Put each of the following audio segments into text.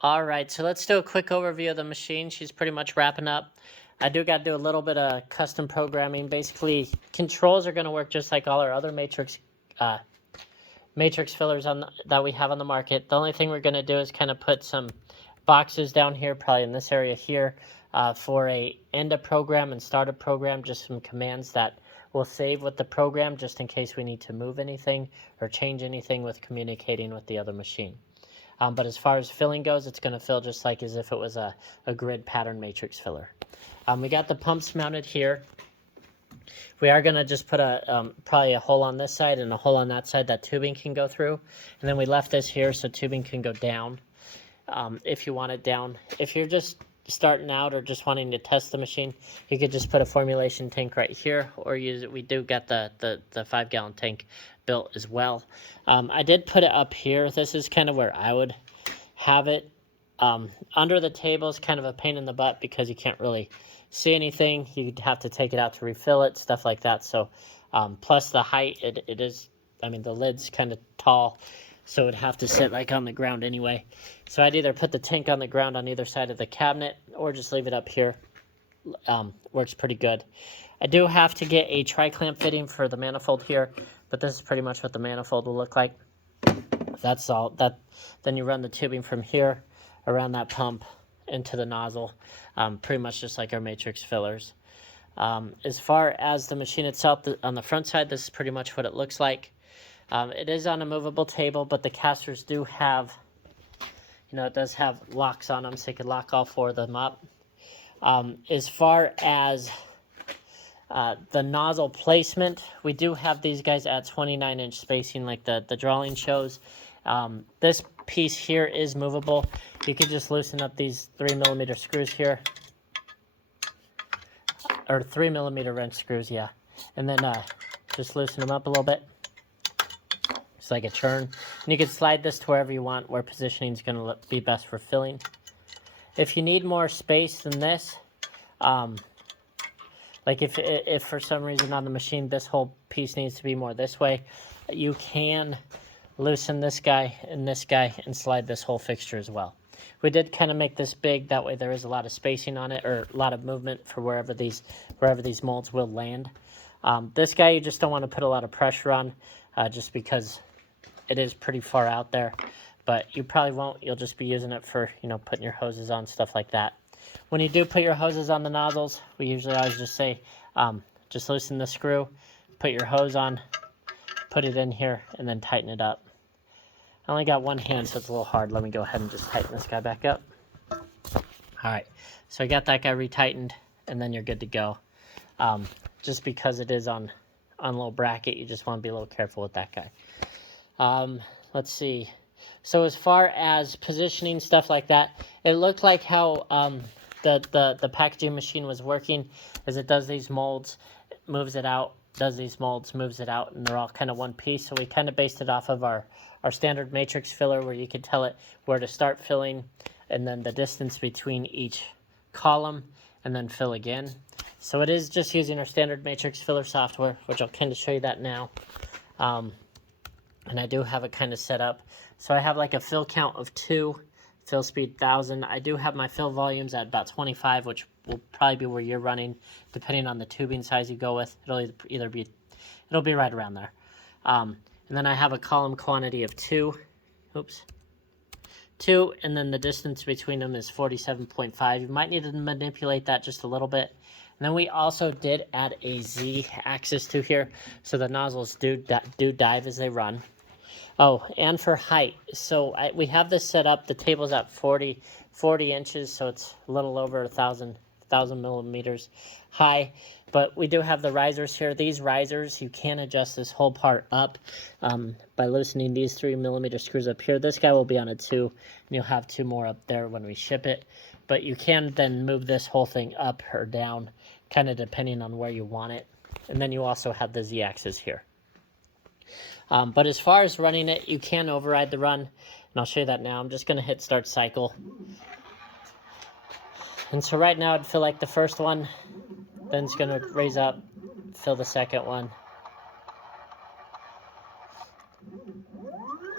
All right, so let's do a quick overview of the machine. She's pretty much wrapping up. I do got to do a little bit of custom programming. Basically, controls are going to work just like all our other matrix fillers that we have on the market. The only thing we're going to do is kind of put some boxes down here, probably in this area here, for a end a program and start a program, just some commands that will save with the program just in case we need to move anything or change anything with communicating with the other machine. But as far as filling goes, it's going to fill just like as if it was a grid pattern matrix filler. We got the pumps mounted here. We are going to just put probably a hole on this side and a hole on that side that tubing can go through. And then we left this here so tubing can go down if you want it down. If you're just starting out or just wanting to test the machine, you could just put a formulation tank right here, or use it. We do get the 5-gallon tank built as well. I did put it up here. This is kind of where I would have it. Under the table is kind of a pain in the butt because you can't really see anything. You'd have to take it out to refill it, stuff like that. So plus the height, it is, I mean, the lid's kind of tall, so it'd have to sit like on the ground anyway. So I'd either put the tank on the ground on either side of the cabinet or just leave it up here. Works pretty good. I do have to get a tri-clamp fitting for the manifold here, but this is pretty much what the manifold will look like. That's all. Then you run the tubing from here around that pump into the nozzle, pretty much just like our matrix fillers. As far as the machine itself, on the front side, this is pretty much what it looks like. It is on a movable table, but the casters do have, it does have locks on them, so you could lock all 4 of them up. As far as the nozzle placement, we do have these guys at 29-inch spacing like the drawing shows. This piece here is movable. You could just loosen up these 3mm screws here, or 3mm wrench screws, yeah, and then just loosen them up a little bit. It's like a churn. And you can slide this to wherever you want, where positioning is going to be best for filling. If you need more space than this, like if for some reason on the machine this whole piece needs to be more this way, you can loosen this guy and slide this whole fixture as well. We did kind of make this big, that way there is a lot of spacing on it, or a lot of movement for wherever these molds will land. This guy you just don't want to put a lot of pressure on, just because it is pretty far out there, but you probably won't. You'll just be using it for, putting your hoses on, stuff like that. When you do put your hoses on the nozzles, we usually always just say, just loosen the screw, put your hose on, put it in here, and then tighten it up. I only got one hand, so it's a little hard. Let me go ahead and just tighten this guy back up. All right, so I got that guy retightened, and then you're good to go. Just because it is on a little bracket, you just want to be a little careful with that guy. Let's see. So as far as positioning, stuff like that, it looked like how the packaging machine was working, is it does these molds, moves it out, does these molds, moves it out, and they're all kind of one piece. So we kind of based it off of our standard matrix filler, where you could tell it where to start filling, and then the distance between each column, and then fill again. So it is just using our standard matrix filler software, which I'll kind of show you that now. And I do have it kind of set up. So I have like a fill count of 2, fill speed 1000. I do have my fill volumes at about 25, which will probably be where you're running, depending on the tubing size you go with. It'll be right around there. And then I have a column quantity of 2, and then the distance between them is 47.5. You might need to manipulate that just a little bit. And then we also did add a Z-axis to here, so the nozzles do dive as they run. Oh, and for height, so we have this set up, the table's at 40 inches, so it's a little over 1,000 millimeters high. But we do have the risers here. These risers, you can adjust this whole part up by loosening these 3mm screws up here. This guy will be on a 2, and you'll have 2 more up there when we ship it. But you can then move this whole thing up or down, kind of depending on where you want it. And then you also have the Z-axis here. But as far as running it, you can override the run, and I'll show you that now. I'm just going to hit start cycle. And so right now I'd fill like the first one, then it's going to raise up, fill the second one,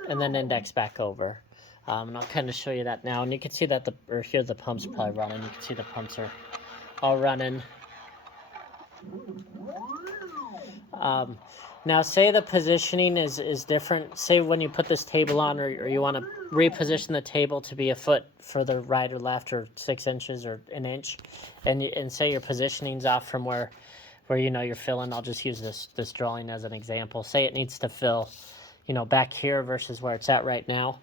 and then index back over. And I'll kind of show you that now. And you can see that here the pump's probably running. You can see the pumps are all running. Now, say the positioning is different. Say when you put this table on, or you want to reposition the table to be a foot further right or left, or 6 inches or an inch, and say your positioning's off from where you know you're filling. I'll just use this drawing as an example. Say it needs to fill, you know, back here versus where it's at right now.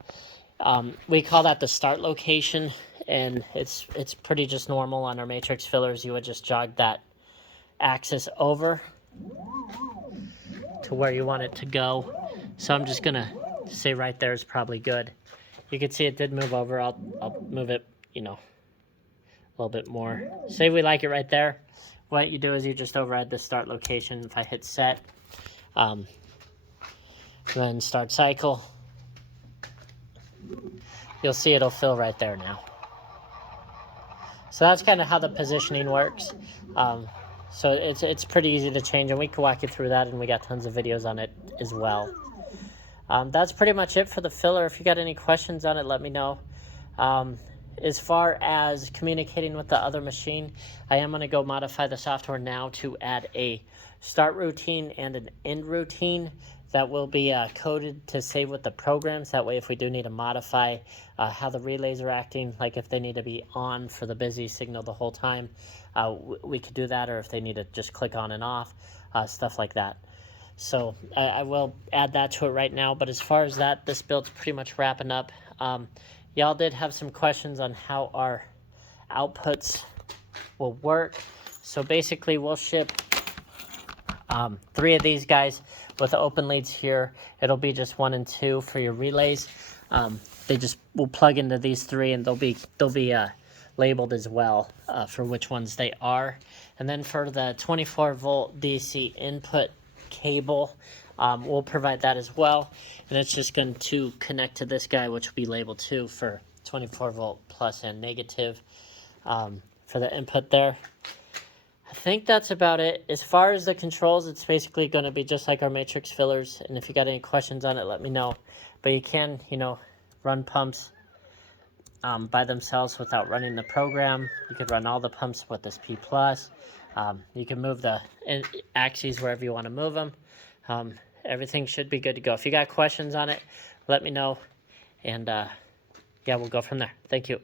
We call that the start location, and it's pretty just normal on our matrix fillers. You would just jog that axis over to where you want it to go. So I'm just gonna say right there is probably good. You can see it did move over. I'll move it, you know, a little bit more. Say we like it right there. What you do is you just override the start location. If I hit set, then start cycle, you'll see it'll fill right there now. So that's kind of how the positioning works. So it's pretty easy to change, and we can walk you through that, and we got tons of videos on it as well. That's pretty much it for the filler. If you got any questions on it, let me know. As far as communicating with the other machine, I am going to go modify the software now to add a start routine and an end routine that will be coded to save with the programs. That way, if we do need to modify how the relays are acting, like if they need to be on for the busy signal the whole time, we could do that, or if they need to just click on and off, stuff like that. So I will add that to it right now. But as far as that, this build's pretty much wrapping up. Y'all did have some questions on how our outputs will work. So basically, we'll ship 3 of these guys with the open leads here. It'll be just 1 and 2 for your relays. They just will plug into these 3, and they'll be labeled as well for which ones they are. And then for the 24-volt DC input cable, we'll provide that as well, and it's just going to connect to this guy, which will be labeled too for 24-volt plus and negative for the input there. I think that's about it. As far as the controls, it's basically going to be just like our matrix fillers, and if you got any questions on it, let me know. But you can, you know, run pumps by themselves without running the program. You could run all the pumps with this P+. You can move the axes wherever you want to move them. Everything should be good to go. If you got questions on it, let me know, and yeah, we'll go from there. Thank you.